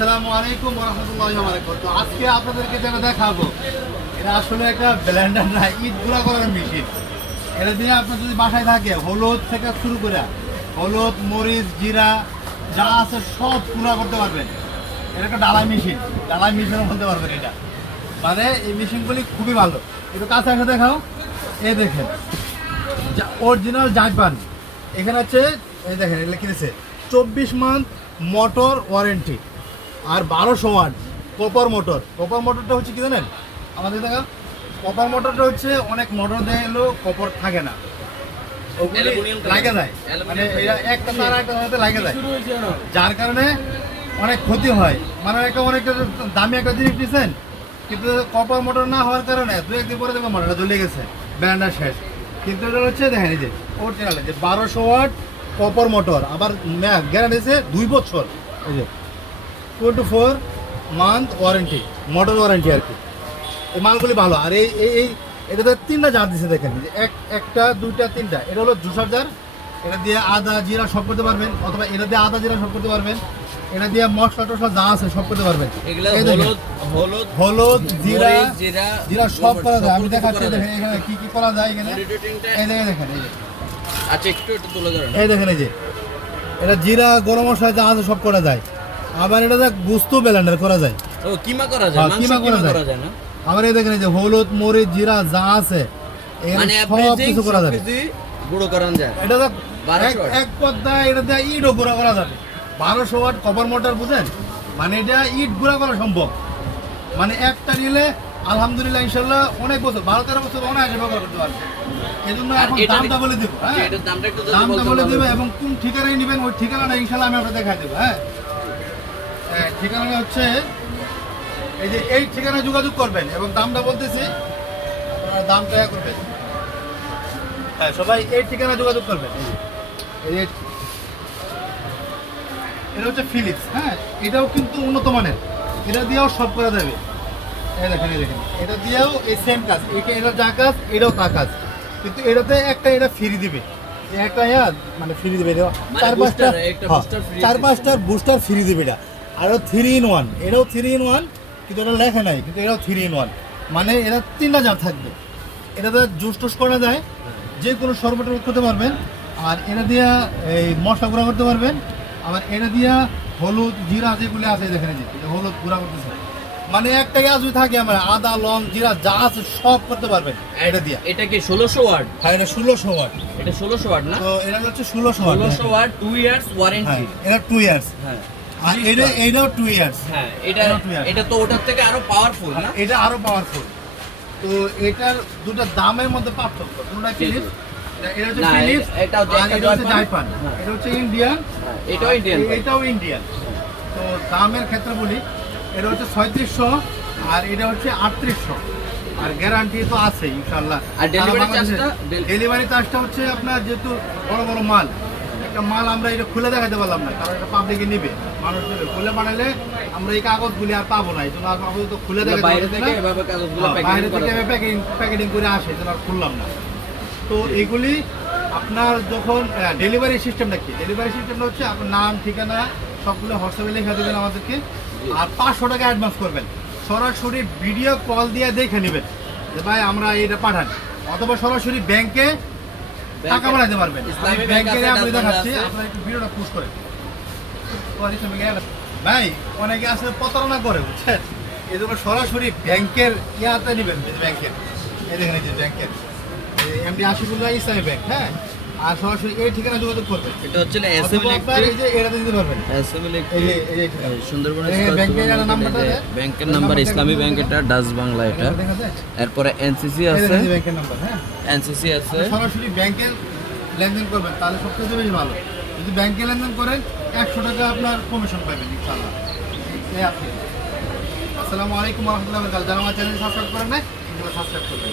আসসালামু আলাইকুম ওয়া রাহমাতুল্লাহি ওয়া বারাকাতুহু। আজকে আপনাদেরকে যেটা দেখাবো, এটা আসলে একটা ব্লেন্ডার না, ইট গুঁড়া করার মেশিন। এটা দিয়ে আপনার যদি বাসায় থাকে, হলুদ থেকে শুরু করে হলুদ, মরিচ, জিরা যা আছে সব গুঁড়া করতে পারবেন। এটা একটা ডালাই মেশিন, ডালাই মেশিনও বলতে পারবেন এটা। মানে এই মেশিনগুলি খুবই ভালো। একটু কাছে এসে দেখাও। এই দেখেন অরিজিনাল জাইপান। এখানে হচ্ছে এই দেখেন এগুলো কিনেছে 24 মান্থ মোটর ওয়ারেন্টি আর 1200 ওয়াট কপার মোটর। কপার মোটরটা হচ্ছে কি জানেন আমাদের দেখা, কপার মোটরটা হচ্ছে অনেক মোটর দিয়ে এলো কপার থাকে না, ওগুলি লাগে যায়, মানে এটা একটা তার একটা তারাতে লাগে যায়, যার কারণে অনেক ক্ষতি হয়। মানে একটা অনেকটা দামি একটা জিনিস দিচ্ছেন, কিন্তু কপার মোটর না হওয়ার কারণে দু একদিন পরে দেখবেন মোটরটা জ্বলে গেছে, ব্যান্ডার শেষ। কিন্তু এটা হচ্ছে দেখেন এই যে অরিজিনাল যে 1200 ওয়াট কপার মোটর, আবার গ্যারান্টি আছে 2 বছর। এই যে 24 মান্থ ওয়ারেন্টি, মোটর ওয়ারেন্টি আর কি। এই মালগুলি ভালো। আর এই এই এটাতে 3টা জার দিচ্ছে দেখেন, একটা দুইটা তিনটা। এটা হলো জুসার জার, এটা দিয়ে আদা জিরা সব করতে পারবেন, অথবা এটা দিয়ে আদা জিরা সব করতে পারবেন, এটা দিয়ে মশলা টশলা যা আছে সব করতে পারবেন। হলুদ জিরা জিরা সব করা যায়। আমি দেখাচ্ছি দেখেন এখানে কি কি করা যায়। এখানে এই দেখেন এই যে আচ্ছা একটু তুলে ধরেন। এই দেখেন এই যে এটা জিরা গরম মশলা যা আছে সব করা যায়। আবার এটা গুস্ত ব্লেন্ডার করা যায়, ও কিমা করা যায়, মাংস কিমা করা যায় না। আবার এই দেখেন এই যে হলুদ মরিচ জিরা যা আছে মানে সব কিছু করা যায়, গুঁড়ো করান যায়। এটা এক পদ্মায় এটা দিয়ে ইটও গুঁড়া করা যাবে। 1200 ওয়াট কপার মোটর বুঝেন, মানে এটা ইট গুঁড়া করা সম্ভব। মানে একটা নিলে আলহামদুলিল্লাহ ইনশাল্লাহ অনেক বছর 12-13 বছর অনেক ব্যবহার করতে পারবে। এই জন্য এখন দামটা বলে দিব, হ্যাঁ দামটা বলে দেবো এবং কোন ঠিকানায় নেবেন ওই ঠিকানাটা ইনশাল্লাহ আমি আপনাকে দেখাই দেবো। হ্যাঁ ঠিকানাটা হচ্ছে এই যে এই ঠিকানায় যোগাযোগ করবেন এবং দামটা বলতেছি, আপনারা দামটা করবেন। হ্যাঁ সবাই এই ঠিকানায় যোগাযোগ করবেন। এই যে এটা হচ্ছে ফিলিপস, হ্যাঁ এটাও কিন্তু উন্নত মানের, এটা দিয়েও সব করা যাবে। এই দেখেন এটা দিয়েও এই সেম কাজ, এটা যা কাজ এটাও তা কাজ, কিন্তু এটাতে একটা এটা ফ্রি দিবে, একটা মানে ফ্রি দিবে, চার পাঁচটার বুস্টার ফ্রি দিবে এটা। আরও 3 in 1, এটাও 3 in 1, কিন্তু এটা লেখা নাই, কিন্তু এটাও 3 in 1। মানে এটা 3টা জার থাকবে। এটাতে জুস টুস করা যায়, যে কোনো শরবত করতে পারবেন। আর এটা দিয়ে এই মশলা গুঁড়া করতে পারবেন। আবার এটা দিয়ে হলুদ জিরা যেগুলি আছে দেখেন যে হলুদ গুঁড়া করতেছে, মানে একটা গ্যাস থাকে আমার আদা লং জিরা যা আছে সব করতে পারবেন এটা দিয়ে। এটা কি 1600 ওয়াট? হ্যাঁ এটা 1600 ওয়াট। এটা 1600 ওয়াট না? তো এটা হচ্ছে 1600 ওয়াট। 1600 watt 2 years warranty. এটা 2 ইয়ার্স। হ্যাঁ আর এটাও 2 ইয়ার্স। হ্যাঁ এটা তো ওটার থেকে আরো পাওয়ারফুল না? এটা আরো পাওয়ারফুল। তো এটার দুটো দামের মধ্যে পার্থক্য। কোনটা ফিলিপস, এটা হচ্ছে ফিলিপস, এটাও হচ্ছে জাইপান। এটা হচ্ছে ইন্ডিয়ান, এটাও ইন্ডিয়ান, এটাও ইন্ডিয়ান। তো দামের ক্ষেত্রে বলি, এটা হচ্ছে 3600 আর এটা হচ্ছে 3800। আর গ্যারান্টি তো আছে ইনশাআল্লাহ। আর ডেলিভারি চার্জটা হচ্ছে আপনার যেহেতু বড় বড় মাল, একটা মাল আমরা এটা খুলে দেখাতে পারলাম না, কারণ এটা পাবলিকে নিবে, মানুষ নেবে। খুলে বানালে আমরা এই কাগজগুলি আর পাবো না, এই জন্য আপাতত খুলে দেখাতে বাইরে থেকে প্যাকেটিং করে আসে, যেন আর খুললাম না। তো এগুলি আপনার যখন ডেলিভারি সিস্টেমটা কি, ডেলিভারি সিস্টেমটা হচ্ছে আপনার নাম ঠিকানা সবগুলো হোয়াটসঅ্যাপে লেখা দেবেন আমাদেরকে, আর 500 টাকা অ্যাডভান্স করবেন। সরাসরি ভিডিও কল দিয়ে দেখে নেবেন যে ভাই আমরা এটা পাঠান, অথবা সরাসরি ব্যাংকে টাকা পাঠাতে পারবেন। ব্যাংকে আপনি দেখাচ্ছি, আপনার একটু ভিডিওটা পোস্ট করেন ভাই। অনেকে আসলে প্রতারণা করে বুঝছেন, এই জন্য সরাসরি ব্যাংকের ইয়াতে নেবেন। ব্যাংকের এই দেখেন এই যে ব্যাংকের এমডি আশিকুল্লাহ ইসলামী ব্যাংক, হ্যাঁ। আর সরাসরি এই ঠিকানা যোগাযোগ করবেন। এটা হচ্ছে ব্যাংকের নাম্বার, ইসলামী ব্যাংক, এটা ডাচ বাংলা, এটা এরপরে এনসিসি আছে, এনসিসি আছে। সরাসরি ব্যাংকের লেনদেন করবেন, তাহলে সবচেয়ে বেশি ভালো। যদি ব্যাংকে লেনদেন করেন 100 টাকা আপনার কমিশন পাবেন ইনশাআল্লাহ। আসসালামু আলাইকুম ওয়া রাহমাতুল্লাহি ওয়া বারাকাতুহু। যারা আমার চ্যানেল সাবস্ক্রাইব করেন না, সাবস্ক্রাইব করবেন।